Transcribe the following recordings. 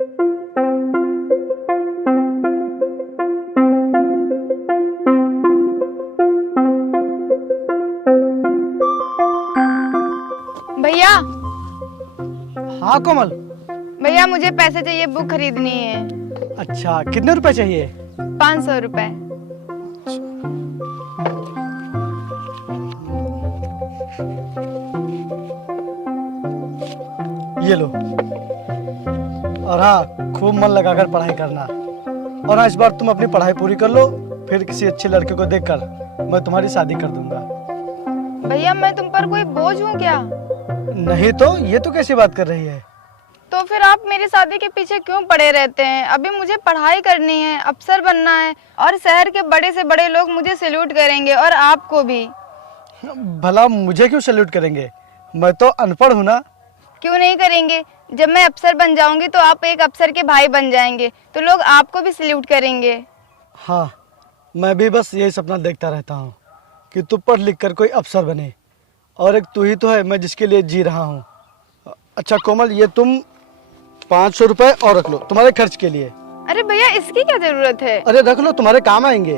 भैया। हाँ कोमल। भैया मुझे पैसे चाहिए, बुक खरीदनी है। अच्छा, कितने रुपए चाहिए? 500 रुपए। ये लो। और हाँ, खूब मन लगाकर पढ़ाई करना। और हाँ, इस बार तुम अपनी पढ़ाई पूरी कर लो, फिर किसी अच्छे लड़के को देखकर मैं तुम्हारी शादी कर दूंगा। भैया मैं तुम पर कोई बोझ हूँ क्या? नहीं तो, ये तो कैसी बात कर रही है? तो फिर आप मेरी शादी के पीछे क्यों पड़े रहते हैं? अभी मुझे पढ़ाई करनी है, अफसर बनना है, और शहर के बड़े से बड़े लोग मुझे सैल्यूट करेंगे, और आपको भी। भला मुझे क्यों सैल्यूट करेंगे? मैं तो अनपढ़ हूँ ना। क्यों नहीं करेंगे? जब मैं अफसर बन जाऊंगी तो आप एक अफसर के भाई बन जाएंगे, तो लोग आपको भी सैल्यूट करेंगे। हाँ, मैं भी बस यही सपना देखता रहता हूँ कि तू पढ़ लिख कर कोई अफसर बने, और एक तू ही तो है मैं जिसके लिए जी रहा हूँ। अच्छा कोमल, ये तुम 500 रुपए और रख लो तुम्हारे खर्च के लिए। अरे भैया इसकी क्या जरूरत है? अरे रख लो, तुम्हारे काम आएंगे।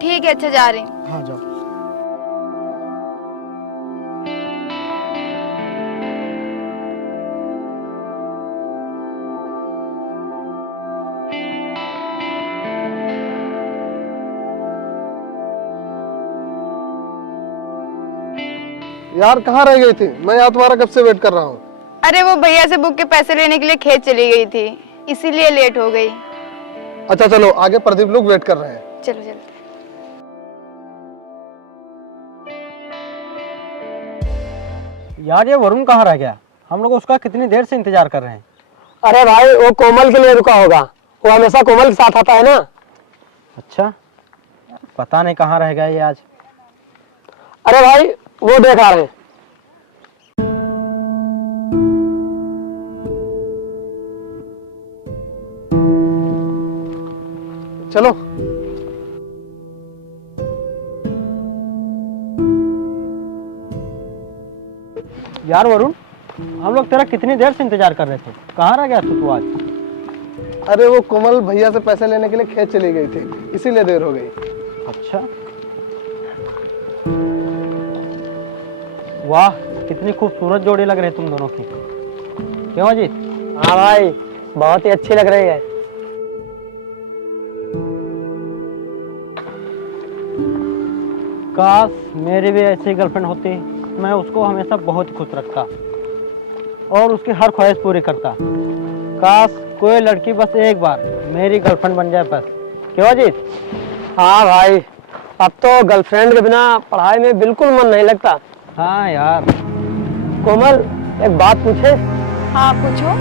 ठीक है, अच्छा जा रही हूँ। हाँ जाओ। यार कहाँ रह गई थी? मैं यहाँ तुम्हारा कब से वेट कर रहा हूँ। अरे वो भैया से बुक के पैसे लेने के लिए खेत चली गई थी, इसीलिए लेट हो गई। अच्छा चलो, आगे प्रदीप लोग वेट कर रहे हैं। चलो चलते। यार ये वरुण कहाँ रह गया? हम लोग उसका कितनी देर से इंतजार कर रहे हैं। अरे भाई वो कोमल के लिए रुका होगा, वो हमेशा कोमल के साथ आता है ना। अच्छा, पता नहीं कहाँ रह गया ये आज। अरे भाई वो देख आ रहे हैं। चलो। यार वरुण, हम लोग तेरा कितनी देर से इंतजार कर रहे थे, कहाँ रह गया तू आज? अरे वो कोमल भैया से पैसे लेने के लिए खेत चली गई थी, इसीलिए देर हो गई। अच्छा, वाह कितनी खूबसूरत जोड़ी लग रही है तुम दोनों की। क्यों अजीत? हाँ भाई, बहुत ही अच्छी लग रही है। काश मेरी भी ऐसी गर्लफ्रेंड होती, मैं उसको हमेशा बहुत खुश रखता और उसकी हर ख्वाहिश पूरी करता। काश कोई लड़की बस एक बार मेरी गर्लफ्रेंड बन जाए बस। क्यों अजीत? हाँ भाई, अब तो गर्लफ्रेंड के बिना पढ़ाई में बिल्कुल मन नहीं लगता। हाँ यार। कोमल एक बात पूछे? हाँ पूछो।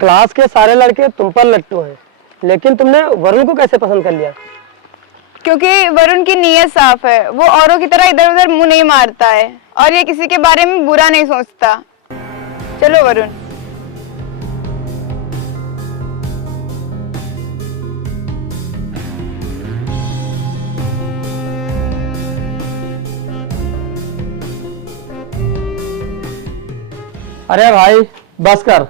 क्लास के सारे लड़के तुम पर लट्टू हैं, लेकिन तुमने वरुण को कैसे पसंद कर लिया? क्योंकि वरुण की नीयत साफ है, वो औरों की तरह इधर उधर मुंह नहीं मारता है, और ये किसी के बारे में बुरा नहीं सोचता। चलो वरुण। अरे भाई बस कर,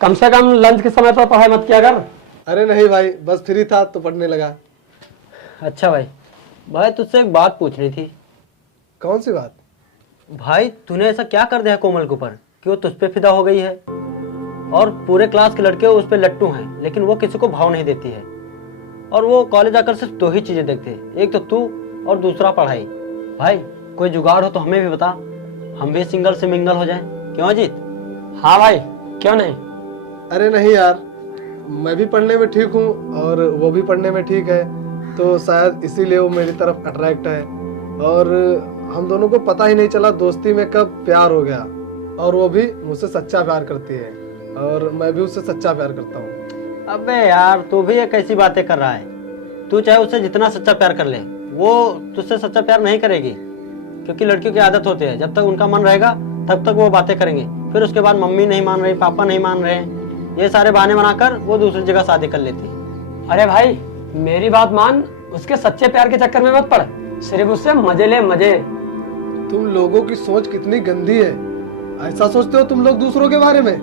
कम से कम लंच के समय पर पढ़ाई मत किया कर। अरे नहीं भाई, बस फ्री था तो पढ़ने लगा। अच्छा भाई तुझसे एक बात पूछनी थी। कौन सी बात? भाई तूने ऐसा क्या कर दिया कोमल के ऊपर कि वो तुझ पे फिदा हो गई है, और पूरे क्लास के लड़के उस पे लट्टू हैं, लेकिन वो किसी को भाव नहीं देती है, और वो कॉलेज आकर सिर्फ दो ही चीजें देखते हैं, एक तो तू और दूसरा पढ़ाई। भाई कोई जुगाड़ हो तो हमें भी बता, हम भी सिंगल से मिंगल हो जाएं। क्यों अजीत? हाँ भाई क्यों नहीं। अरे नहीं यार, मैं भी पढ़ने में ठीक हूँ और वो भी पढ़ने में ठीक है, तो शायद इसीलिए वो मेरी तरफ अट्रैक्ट है, और हम दोनों को पता ही नहीं चला दोस्ती में कब प्यार हो गया, और वो भी मुझसे सच्चा प्यार करती है और मैं भी उससे सच्चा प्यार करता हूँ। अबे यार तू भी ये कैसी बातें कर रहा है? तू चाहे उससे जितना सच्चा प्यार कर ले, वो तुझसे सच्चा प्यार नहीं करेगी, क्योंकि लड़कियों की आदत होती है जब तक उनका मन रहेगा तब तक वो बातें करेंगे, फिर उसके बाद मम्मी नहीं मान रही, पापा नहीं मान रहे, ये सारे बहाने बनाकर वो दूसरी जगह शादी कर लेती। अरे भाई मेरी बात मान, उसके सच्चे प्यार के चक्कर में मत पड़, सिर्फ उससे मजे ले मजे। तुम लोगों की सोच कितनी गंदी है, ऐसा सोचते हो तुम लोग दूसरों के बारे में।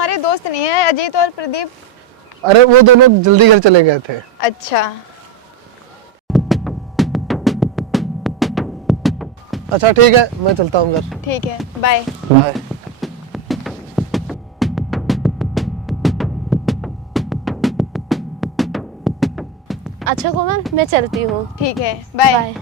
तुम्हारे दोस्त नहीं है अजीत और प्रदीप? अरे वो दोनों जल्दी घर चले गए थे। अच्छा। अच्छा ठीक है, मैं चलता हूँ घर। ठीक है, बाय। बाय। अच्छा कोमल, मैं चलती हूँ। ठीक है, बाय। बाय।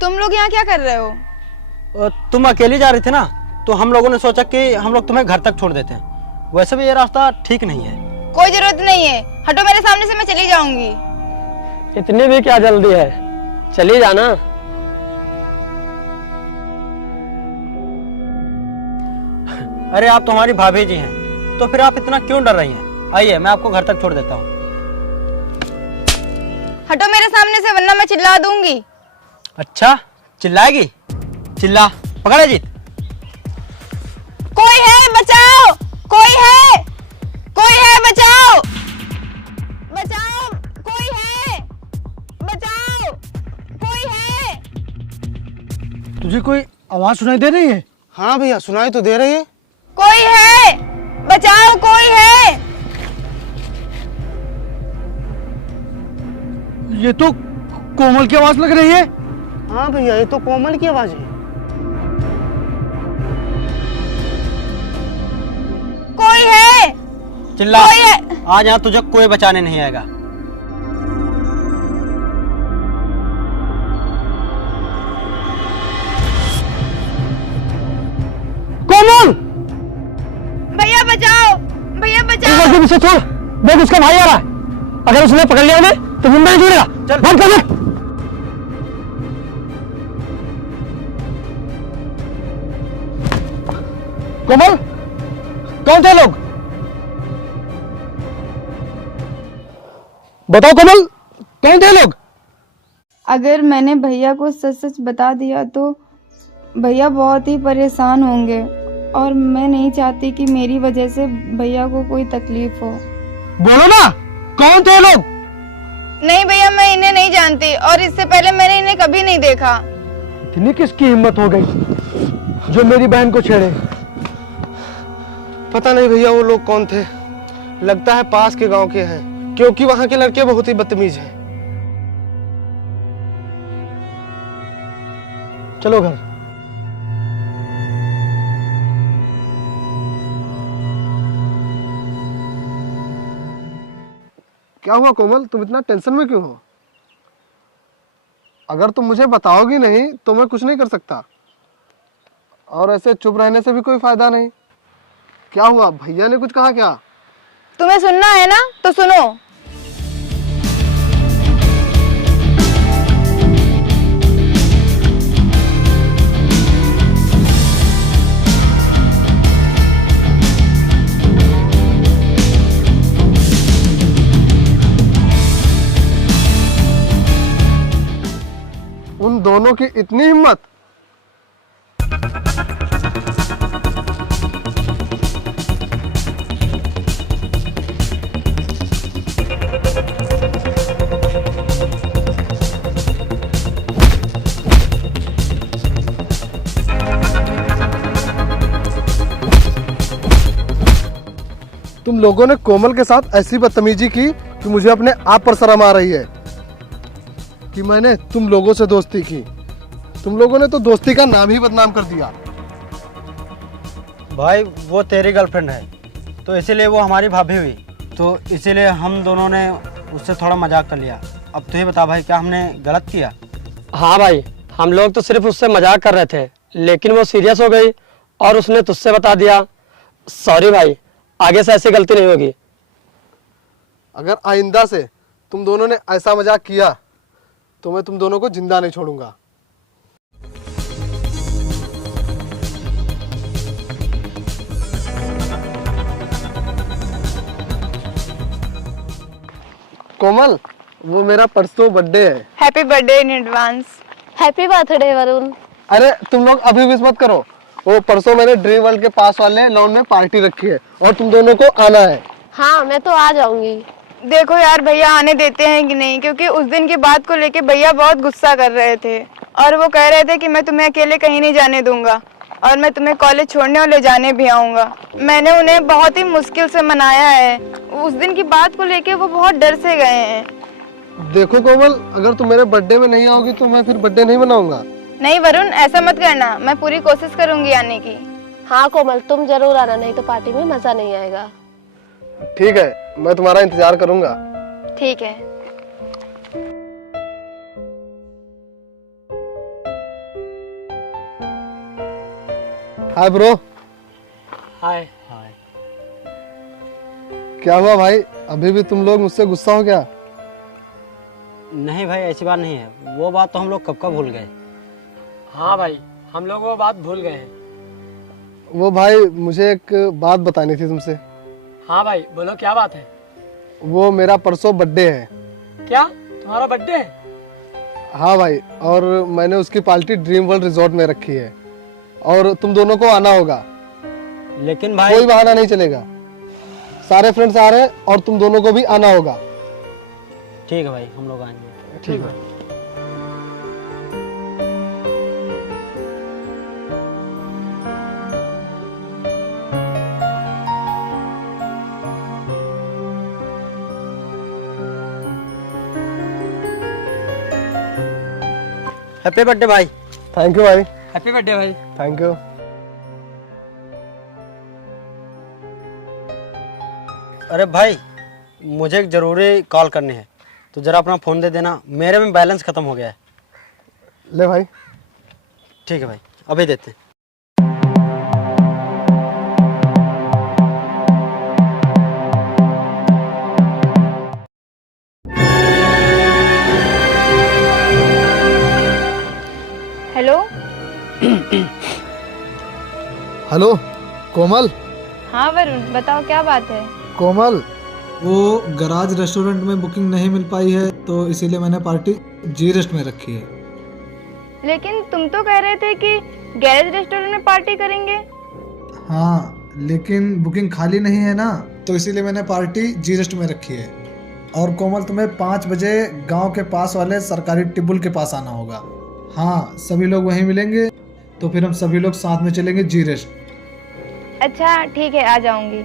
तुम लोग यहाँ क्या कर रहे हो? तुम अकेली जा रही थी ना, तो हम लोगों ने सोचा कि हम लोग तुम्हें घर तक छोड़ देते हैं। वैसे भी ये रास्ता ठीक नहीं है। कोई जरूरत नहीं है, हटो मेरे सामने से, मैं चली जाऊंगी। इतनी भी क्या जल्दी है, चली जाना। अरे आप तो हमारी भाभी जी हैं, तो फिर आप इतना क्यों डर रही हैं? आइए, मैं आपको घर तक छोड़ देता हूँ। हटो मेरे सामने से, वरना मैं चिल्ला दूंगी। अच्छा, चिल्लाएगी? चिल्ला। पकड़ अजीत। कोई है, बचाओ! कोई है! कोई है, बचाओ! बचाओ! कोई है! बचाओ! कोई है! तुझे कोई आवाज सुनाई दे रही है? हाँ भैया, सुनाई तो दे रही है। कोई है! बचाओ! कोई है! ये तो कोमल की आवाज लग रही है। हाँ भैया, ये तो कोमल की आवाज है। कोई है! चिल्ला। कोई है! आज यहाँ तुझे कोई बचाने नहीं आएगा। कोमल! भैया बचाओ! भैया बचाओ! एक बार छोड़, देख उसका भाई आ रहा है। अगर उसने पकड़ लिया हमें तो मुंबई नहीं छोड़ेगा। चल। भाग कर। कोमल, कौन थे लोग? बताओ कोमल, कौन थे लोग? अगर मैंने भैया को सच सच बता दिया तो भैया बहुत ही परेशान होंगे, और मैं नहीं चाहती कि मेरी वजह से भैया को कोई तकलीफ हो। बोलो ना, कौन थे लोग? नहीं भैया, मैं इन्हें नहीं जानती, और इससे पहले मैंने इन्हें कभी नहीं देखा। इतनी किसकी हिम्मत हो गई जो मेरी बहन को छेड़े? पता नहीं भैया वो लोग कौन थे। लगता है पास के गांव के हैं, क्योंकि वहां के लड़के बहुत ही बदतमीज हैं। चलो घर। क्या हुआ कोमल, तुम इतना टेंशन में क्यों हो? अगर तुम मुझे बताओगी नहीं तो मैं कुछ नहीं कर सकता, और ऐसे चुप रहने से भी कोई फायदा नहीं। क्या हुआ, भैया ने कुछ कहा क्या? तुम्हें सुनना है ना, तो सुनो। उन दोनों की इतनी हिम्मत! तुम लोगों ने कोमल के साथ ऐसी बदतमीजी की कि मुझे अपने आप पर शर्म आ रही है कि मैंने तुम लोगों से दोस्ती की। तुम लोगों ने तो दोस्ती का नाम ही बदनाम कर दिया। भाई वो तेरी गर्लफ्रेंड है, तो इसीलिए वो हमारी भाभी हुई, तो इसीलिए हम दोनों ने उससे थोड़ा मजाक कर लिया। अब तू ही बता भाई, क्या हमने गलत किया? हाँ भाई, हम लोग तो सिर्फ उससे मजाक कर रहे थे, लेकिन वो सीरियस हो गई और उसने तुझसे बता दिया। सॉरी भाई, आगे से ऐसी गलती नहीं होगी। अगर आइंदा से तुम दोनों ने ऐसा मजाक किया तो मैं तुम दोनों को जिंदा नहीं छोड़ूंगा। कोमल, वो मेरा परसों बर्थडे है। Happy birthday in advance. Happy birthday Varun. अरे तुम लोग अभी विश मत करो, वो परसों मैंने ड्रीम वर्ल्ड के पास वाले लॉन में पार्टी रखी है और तुम दोनों को आना है। हाँ मैं तो आ जाऊंगी। देखो यार भैया आने देते हैं कि नहीं, क्योंकि उस दिन की बात को लेके भैया बहुत गुस्सा कर रहे थे और वो कह रहे थे कि मैं तुम्हें अकेले कहीं नहीं जाने दूंगा और मैं तुम्हें कॉलेज छोड़ने और ले जाने भी आऊंगा। मैंने उन्हें बहुत ही मुश्किल से मनाया है। उस दिन की बात को लेके वो बहुत डर से गए हैं। देखो कोमल, अगर तुम मेरे बर्थडे में नहीं आओगी तो मैं फिर बर्थडे नहीं मनाऊंगा। नहीं वरुण, ऐसा मत करना, मैं पूरी कोशिश करूंगी आने की। हाँ कोमल, तुम जरूर आना, नहीं तो पार्टी में मजा नहीं आएगा। ठीक है, मैं तुम्हारा इंतजार करूंगा। ठीक है। Hi bro. हाय। क्या हुआ भाई, अभी भी तुम लोग मुझसे गुस्सा हो गया? नहीं भाई, ऐसी बात नहीं है। वो बात तो हम लोग कब का भूल गए। हाँ भाई, हम लोग वो बात भूल गए हैं। वो भाई, मुझे एक बात बतानी थी तुमसे। हाँ भाई बोलो, क्या बात है? वो मेरा परसों बर्थडे है। क्या तुम्हारा बर्थडे है? हाँ भाई, और मैंने उसकी पार्टी ड्रीम वर्ल्ड रिजॉर्ट में रखी है और तुम दोनों को आना होगा। लेकिन भाई, कोई बहाना नहीं चलेगा, सारे फ्रेंड्स आ रहे हैं और तुम दोनों को भी आना होगा। ठीक है भाई, हम लोग आएंगे। ठीक है। हैप्पी बर्थडे भाई। थैंक यू भाई। हैप्पी बर्थडे भाई। Thank you. अरे भाई, मुझे एक ज़रूरी कॉल करनी है, तो ज़रा अपना फ़ोन दे देना, मेरे में बैलेंस ख़त्म हो गया है। ले भाई। ठीक है भाई, अभी देते हैं। हेलो। हेलो कोमल। हाँ वरुण, बताओ क्या बात है। कोमल, वो गराज रेस्टोरेंट में बुकिंग नहीं मिल पाई है तो इसीलिए मैंने पार्टी जी रेस्ट में रखी है। लेकिन तुम तो कह रहे थे कि गैरेज रेस्टोरेंट में पार्टी करेंगे। हाँ, लेकिन बुकिंग खाली नहीं है ना, तो इसीलिए मैंने पार्टी जी रेस्ट में रखी है। और कोमल, तुम्हें 5 बजे गांव के पास वाले सरकारी टिब्बुल के पास आना होगा। हाँ, सभी लोग वहीं मिलेंगे, तो फिर हम सभी लोग साथ में चलेंगे जी रेस्ट। अच्छा ठीक है, आ जाऊंगी।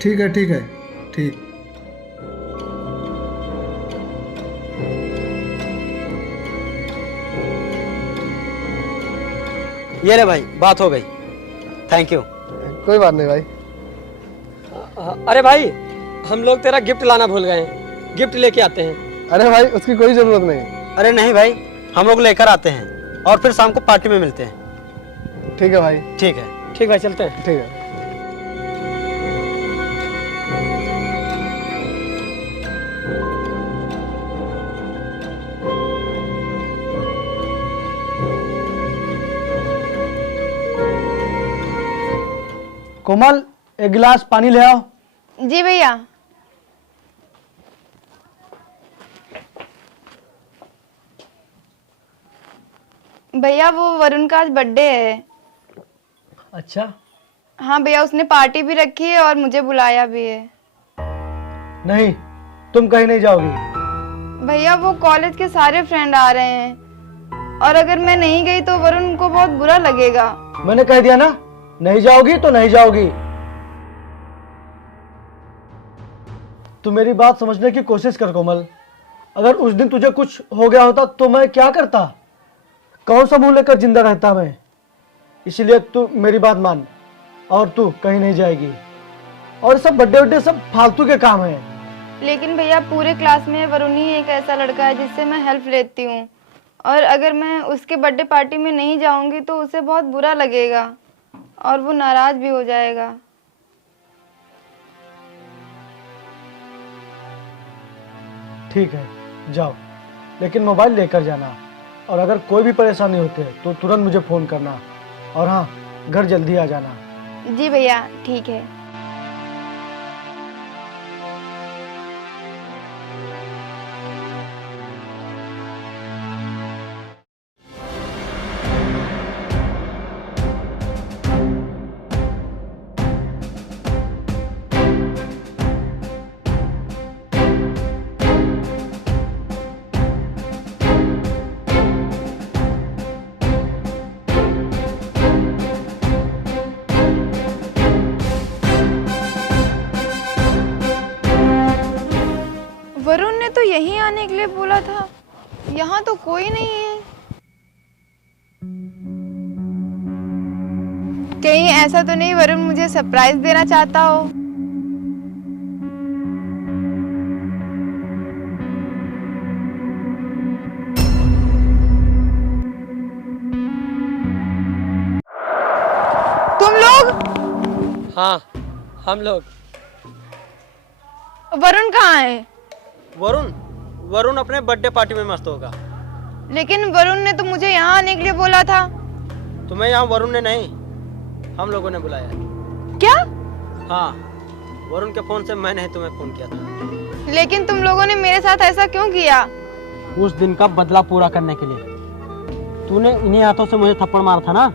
ठीक है ठीक है ठीक। ये ले भाई, बात हो गई। Thank you. कोई बात नहीं भाई। अरे भाई, हम लोग तेरा गिफ्ट लाना भूल गए हैं, गिफ्ट लेके आते हैं। अरे भाई, उसकी कोई जरूरत नहीं। अरे नहीं भाई, हम लोग लेकर आते हैं और फिर शाम को पार्टी में मिलते हैं। ठीक है भाई। ठीक है। ठीक भाई, चलते हैं। ठीक है। कोमल, एक गिलास पानी ले आओ। जी भैया। भैया वो वरुण का आज बर्थडे है। अच्छा। हाँ भैया, उसने पार्टी भी रखी है और मुझे बुलाया भी है। नहीं, तुम कहीं नहीं जाओगी। भैया वो कॉलेज के सारे फ्रेंड आ रहे हैं और अगर मैं नहीं गई तो वरुण को बहुत बुरा लगेगा। मैंने कह दिया ना, नहीं जाओगी तो नहीं जाओगी। तू मेरी बात समझने की कोशिश कर कोमल। अगर उस दिन तुझे कुछ हो गया होता तो मैं क्या करता? कौन सा मुंह लेकर जिंदा रहता मैं? इसलिए तू मेरी बात मान और तू कहीं नहीं जाएगी। और सब बर्थडे वड्डे सब फालतू के काम हैं। लेकिन भैया पूरे क्लास में वरुण ही एक ऐसा लड़का है जिससे मैं हेल्प लेती हूँ और अगर मैं उसके बर्थडे पार्टी में नहीं जाऊंगी तो उसे बहुत बुरा लगेगा और वो नाराज भी हो जाएगा। ठीक है, जाओ, लेकिन मोबाइल लेकर जाना। और अगर कोई भी परेशानी होती है तो तुरंत मुझे फ़ोन करना। और हाँ, घर जल्दी आ जाना। जी भैया, ठीक है। वरुण ने तो यहीं आने के लिए बोला था, यहाँ तो कोई नहीं है। कहीं ऐसा तो नहीं वरुण मुझे सरप्राइज देना चाहता हो? तुम लोग? हाँ, हम लोग। वरुण कहाँ है? वरुण वरुण अपने बर्थडे पार्टी में मस्त होगा। लेकिन वरुण ने तो मुझे यहाँ आने के लिए बोला था। तुम्हें यहाँ वरुण ने नहीं, हम लोगों ने बुलाया है। क्या? हाँ, वरुण के फोन से मैंने तुम्हें फोन किया था। लेकिन तुम लोगों ने मेरे साथ ऐसा क्यों किया? उस दिन का बदला पूरा करने के लिए। तूने इन्हीं हाथों से मुझे थप्पड़ मारा था ना,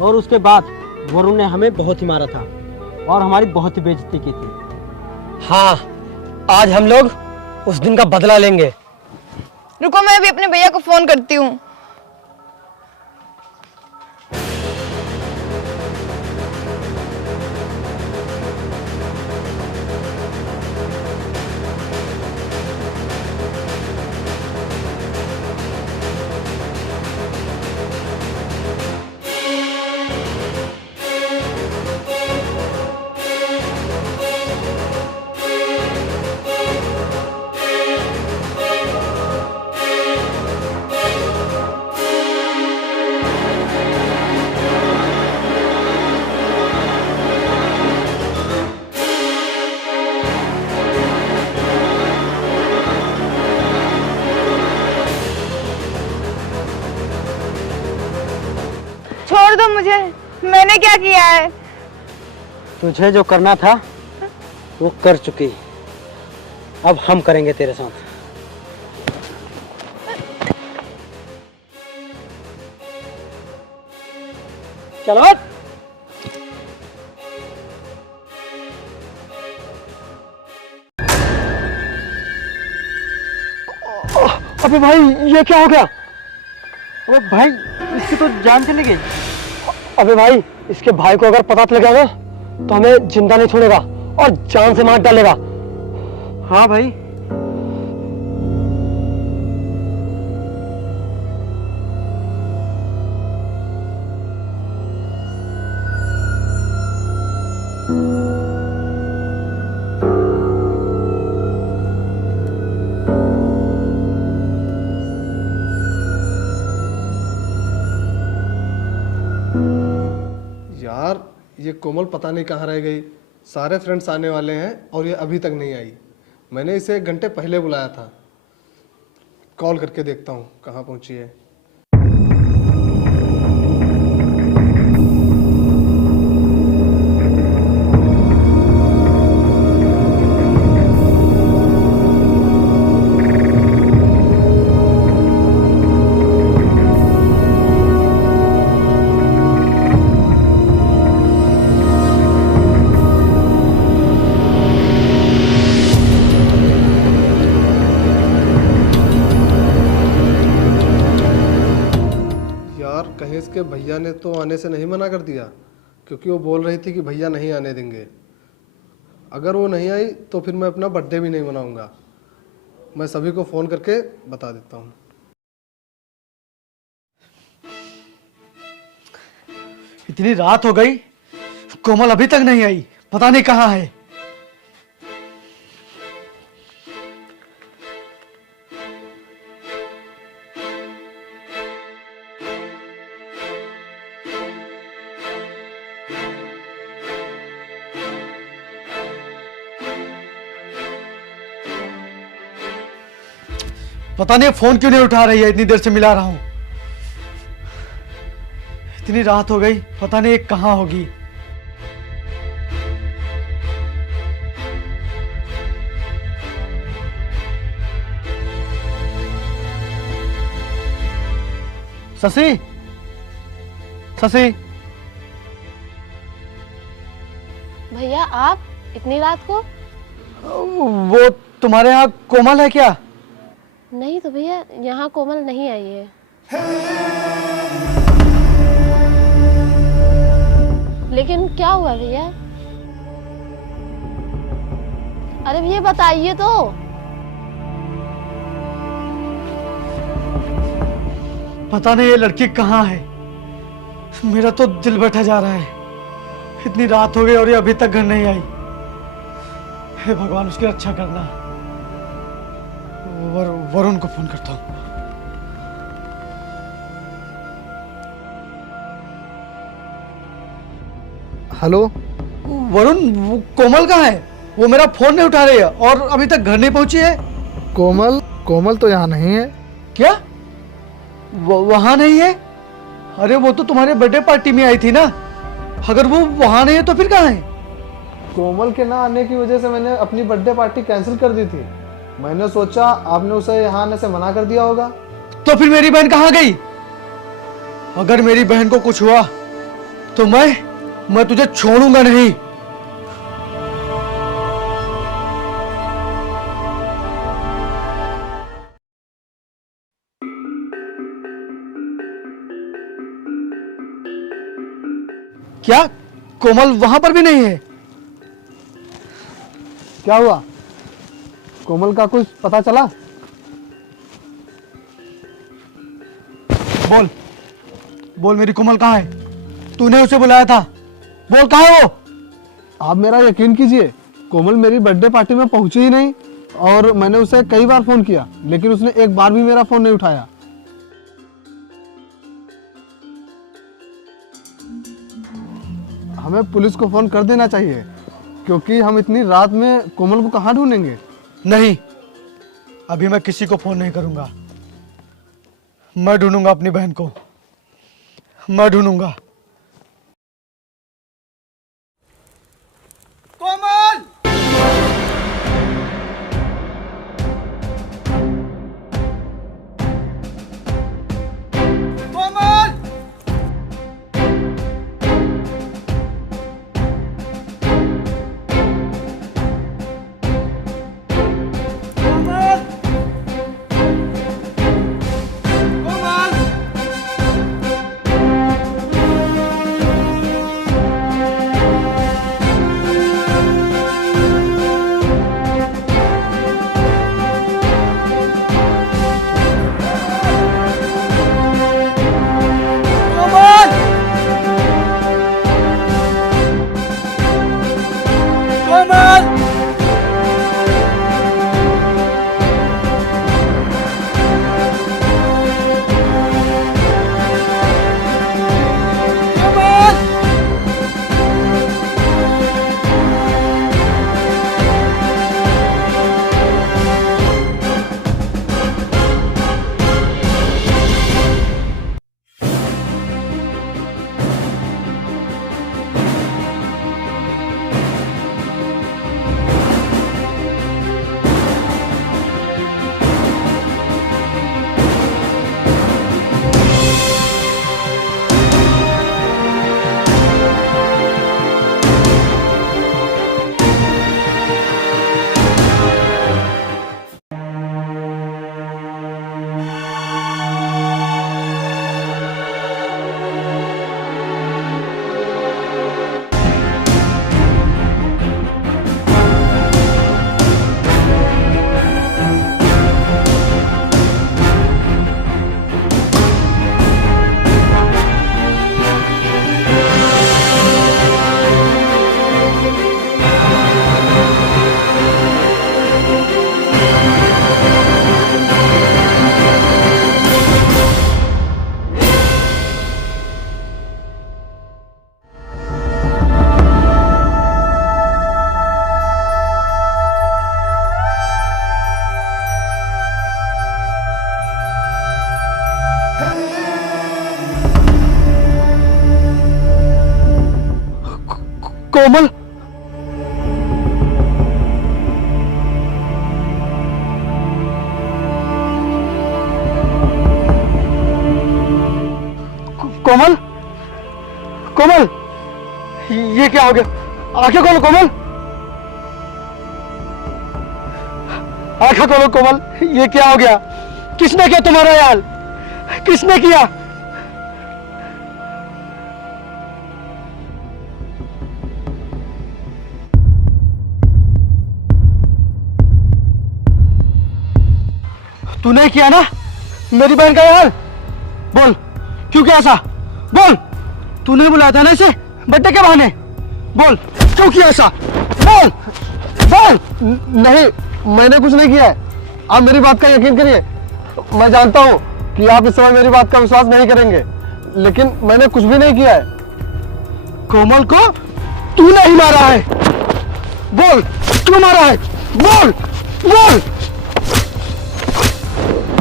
और उसके बाद वरुण ने हमें बहुत ही मारा था और हमारी बहुत ही बेइज्जती की थी। हाँ, आज हम लोग उस दिन का बदला लेंगे। रुको, मैं अभी अपने भैया को फोन करती हूँ। छोड़ दो मुझे, मैंने क्या किया है? तुझे जो करना था वो कर चुकी, अब हम करेंगे तेरे साथ। चलो। अबे भाई, ये क्या हो गया? अरे भाई, इसकी तो जान चली गई। अबे भाई, इसके भाई को अगर पता चल गया ना तो हमें जिंदा नहीं छोड़ेगा और जान से मार डालेगा। हाँ भाई, यार ये कोमल पता नहीं कहाँ रह गई। सारे फ्रेंड्स आने वाले हैं और ये अभी तक नहीं आई। मैंने इसे 1 घंटे पहले बुलाया था। कॉल करके देखता हूँ कहाँ पहुँची है। यार कहीं इसके भैया ने तो आने से नहीं मना कर दिया, क्योंकि वो बोल रही थी कि भैया नहीं आने देंगे। अगर वो नहीं आई तो फिर मैं अपना बर्थडे भी नहीं मनाऊंगा। मैं सभी को फ़ोन करके बता देता हूँ। इतनी रात हो गई, कोमल अभी तक नहीं आई, पता नहीं कहाँ है। पता नहीं फोन क्यों नहीं उठा रही है, इतनी देर से मिला रहा हूं। इतनी रात हो गई, पता नहीं ये कहां होगी। शशि, शशि, भैया आप इतनी रात को? वो तुम्हारे यहाँ कोमल है क्या? नहीं तो भैया, यहाँ कोमल नहीं आई है। लेकिन क्या हुआ भैया? अरे भैया बताइए तो। पता नहीं ये लड़की कहाँ है, मेरा तो दिल बैठा जा रहा है। इतनी रात हो गई और ये अभी तक घर नहीं आई। हे भगवान, उसकी रक्षा करना। वरुण को फोन करता हूँ। हेलो। वरुण, वो कोमल कहाँ है? वो मेरा फोन नहीं उठा रही है और अभी तक घर नहीं पहुंची है। कोमल? कोमल तो यहाँ नहीं है। क्या वहां नहीं है? अरे वो तो तुम्हारे बर्थडे पार्टी में आई थी ना। अगर वो वहां नहीं है तो फिर कहाँ है? कोमल के ना आने की वजह से मैंने अपनी बर्थडे पार्टी कैंसिल कर दी थी। मैंने सोचा आपने उसे यहाँ आने से मना कर दिया होगा। तो फिर मेरी बहन कहाँ गई? अगर मेरी बहन को कुछ हुआ तो मैं तुझे छोड़ूंगा नहीं। क्या कोमल वहां पर भी नहीं है? क्या हुआ? कोमल का कुछ पता चला? बोल बोल, मेरी कोमल कहाँ है? तूने उसे बुलाया था, बोल कहाँ है वो? आप मेरा यकीन कीजिए, कोमल मेरी बर्थडे पार्टी में पहुंची ही नहीं और मैंने उसे कई बार फोन किया लेकिन उसने एक बार भी मेरा फोन नहीं उठाया। हमें पुलिस को फोन कर देना चाहिए क्योंकि हम इतनी रात में कोमल को कहाँ ढूंढेंगे। नहीं, अभी मैं किसी को फोन नहीं करूंगा। मैं ढूंढूंगा अपनी बहन को, मैं ढूंढूंगा। कोमल! कोमल! कोमल! कोमल, कोमल, कोमल, ये क्या हो गया? आंखें खोलो कोमल, आंखें खोलो कोमल, ये क्या हो गया? किसने किया तुम्हारा यार? किसने किया? तूने किया ना मेरी बहन का यार? बोल क्यों किया ऐसा? बोल, तूने बुलाया था ना इसे बर्थडे के बहाने? बोल क्यों किया ऐसा? बोल बोल। नहीं, मैंने कुछ नहीं किया है। आप मेरी बात का यकीन करिए। मैं जानता हूँ कि आप इस समय मेरी बात का विश्वास नहीं करेंगे, लेकिन मैंने कुछ भी नहीं किया है। कोमल को तूने ही मारा है। बोल क्यों मारा है? बोल बोल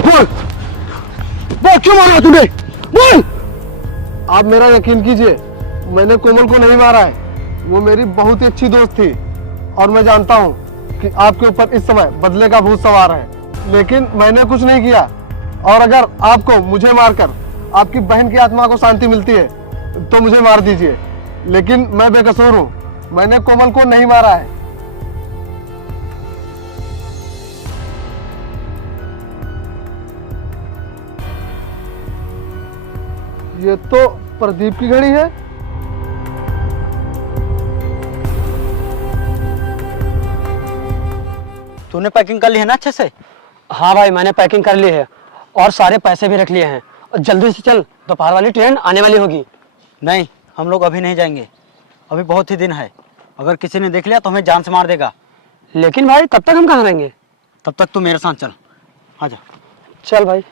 बोल बोल, क्यों मारा तूने? बोल। आप मेरा यकीन कीजिए, मैंने कोमल को नहीं मारा है। वो मेरी बहुत ही अच्छी दोस्त थी और मैं जानता हूँ कि आपके ऊपर इस समय बदले का भूत सवार है, लेकिन मैंने कुछ नहीं किया। और अगर आपको मुझे मारकर आपकी बहन की आत्मा को शांति मिलती है तो मुझे मार दीजिए, लेकिन मैं बेकसूर हूँ। मैंने कोमल को नहीं मारा है। ये तो प्रदीप की घड़ी है। तूने पैकिंग कर ली है ना अच्छे से? हाँ भाई, मैंने पैकिंग कर ली है और सारे पैसे भी रख लिए हैं। और जल्दी से चल, दोपहर वाली ट्रेन आने वाली होगी। नहीं, हम लोग अभी नहीं जाएंगे, अभी बहुत ही दिन है। अगर किसी ने देख लिया तो हमें जान से मार देगा। लेकिन भाई तब तक हम कहाँ रहेंगे? तब तक तू मेरे साथ चल, आजा। चल भाई।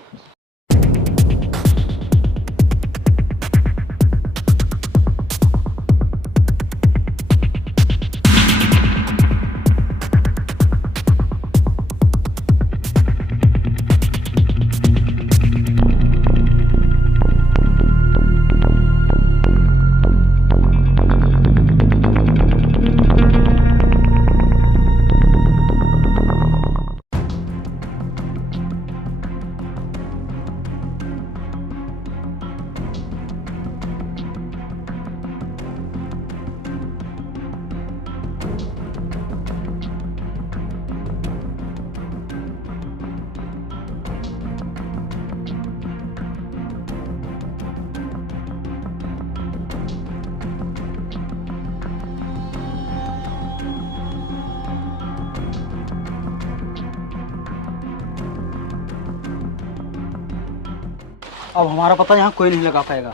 अब हमारा पता यहाँ कोई नहीं लगा पाएगा।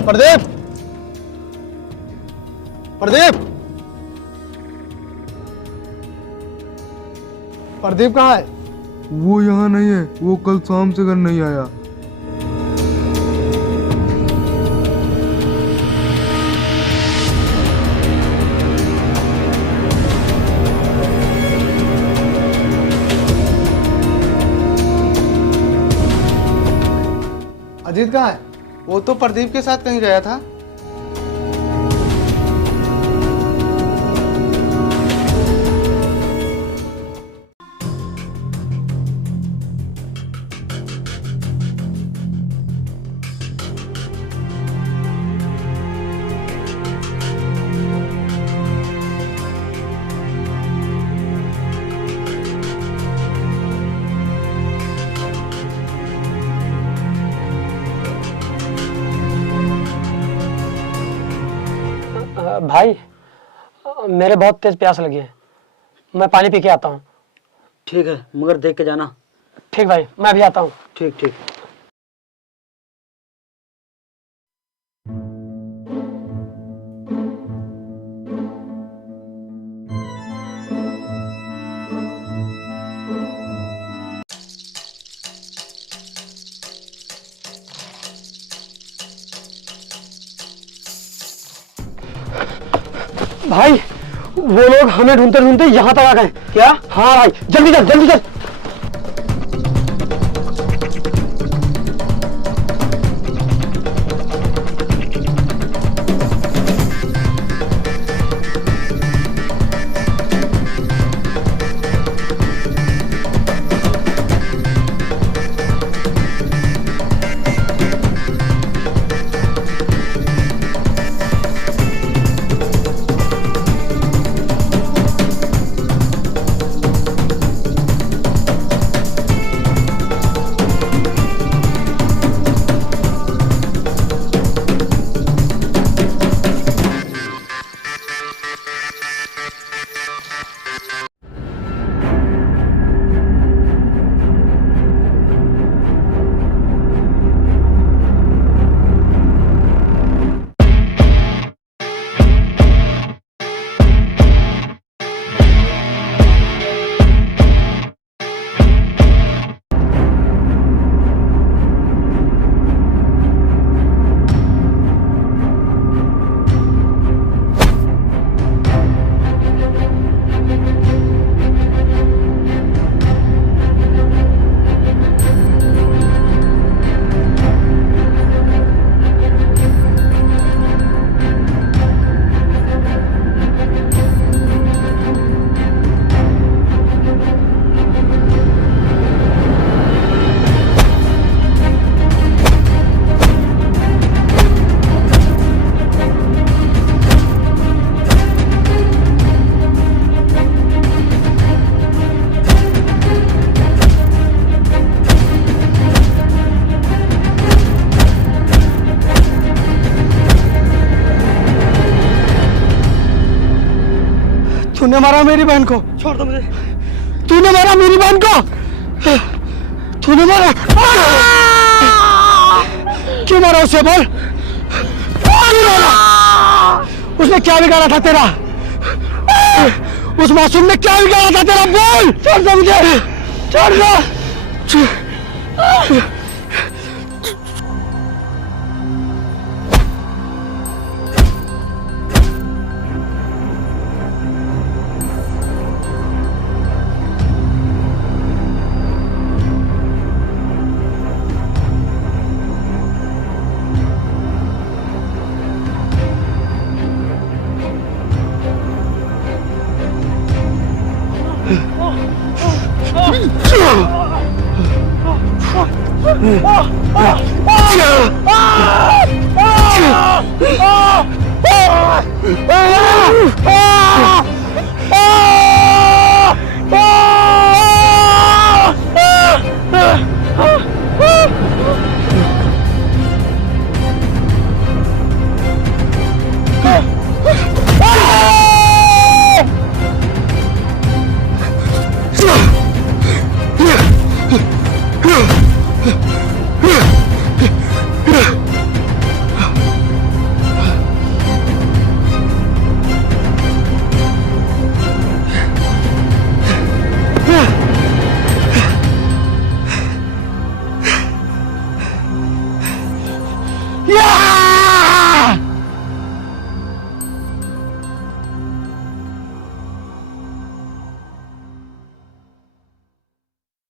प्रदीप, प्रदीप, प्रदीप कहाँ है? वो यहाँ नहीं है, वो कल शाम से घर नहीं आया। अजीत कहाँ है? वो तो प्रदीप के साथ कहीं गया था। भाई, मेरे बहुत तेज प्यास लगी है, मैं पानी पी के आता हूँ। ठीक है, मगर देख के जाना। ठीक भाई, मैं भी आता हूँ। ठीक ठीक। भाई, वो लोग हमें ढूंढते ढूंढते यहाँ तक आ गए। क्या? हाँ भाई, जल्दी चल जल्दी चल। तूने मारा मेरी बहन को। छोड़ दो मुझे। तूने मारा मेरी बहन को। तूने मारा। क्यों मारा उसे, बोल। क्यों मारा? उसने क्या बिगाड़ा था तेरा? उस मासूम ने क्या बिगाड़ा था तेरा, बोल। छोड़ दो मुझे, छोड़ दो। Ah!